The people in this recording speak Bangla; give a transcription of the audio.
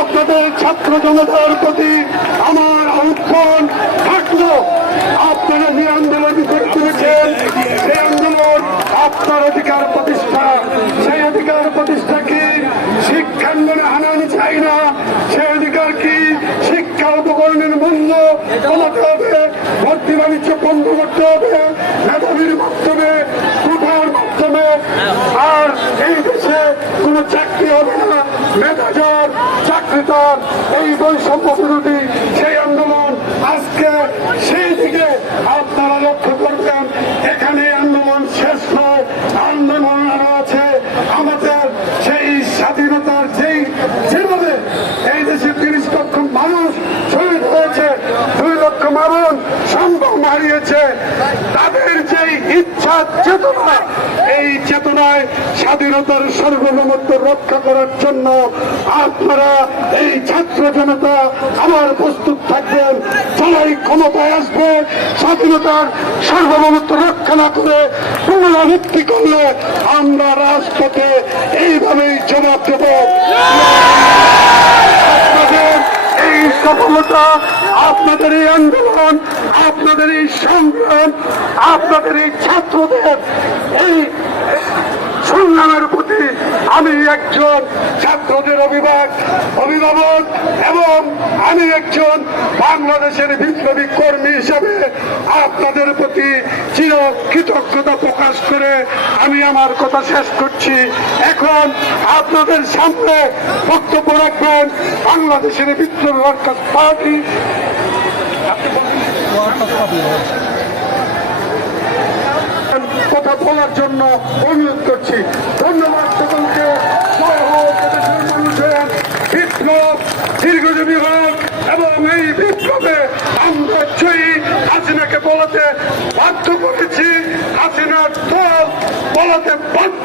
আপনাদের ছাত্র জনতার প্রতি আমার আহ্বান থাকলো, আপনারা যে আন্দোলন করেছেন সেই আন্দোলন আপনার অধিকার প্রতিষ্ঠা, সেই অধিকার প্রতিষ্ঠা কি শিক্ষাঙ্গনে হানানি চাই না, সেই অধিকার কি শিক্ষা উপকরণের মূল্য কমাতে হবে, ভর্তি বাণিজ্য বন্ধ করতে হবে, মেধাবীর মাধ্যমে কোঠার মাধ্যমে আর এই দেশে কোন চাকরি হবে না, মেধাজার চাকরিদার এই বৈষম্য বিরোধী সেই আন্দোলন আজকে সেই দিকে আপনারা লক্ষ্য করবেন। এখানে আন্দোলন শেষ নয়, আন্দোলন আরো আছে। আমাদের সেই স্বাধীনতার যেভাবে এই দেশে 30 লক্ষ মানুষ শহীদ হয়েছে, 2 লক্ষ মানুষ সম্ভব হারিয়েছে, তাদের যেই ইচ্ছা চেতনা, এই চেতনায় স্বাধীনতার সার্বভৌমত্ব রক্ষা করার জন্য আপনারা এই ছাত্র জনতা আমার প্রস্তুত থাকবেন। যারাই ক্ষমতায় আসবে স্বাধীনতার সার্বভৌমত্ব রক্ষা না করে পুনরাবৃত্তি করলে আমরা রাজপথে এইভাবেই জবাব দেব। আপনাদের এই সফলতা, আপনাদের এই আন্দোলন, আপনাদের এই সংগ্রাম, আপনাদের এই ছাত্রদের এই সংগ্রামের প্রতি আমি একজন ছাত্রদের অভিভাবক এবং আমি একজন বাংলাদেশের বিপ্লবী কর্মী হিসাবে আপনাদের প্রতি চির কৃতজ্ঞতা প্রকাশ করে আমি আমার কথা শেষ করছি। এখন আপনাদের সামনে বক্তব্য রাখবেন বাংলাদেশের বিপ্লবী ওয়ার্কার্স পার্টি। কথা বলার জন্য অনুরোধ করছি। ধন্যবাদ সকলকে। জয় হোক দেশের মানুষের বিপ্লব দীর্ঘজীবী হোক এবং এই বিপ্লবে আমরা জয়ী। হাসিনাকে বলাতে বাধ্য করেছি, হাসিনার দল বলাতে বাধ্য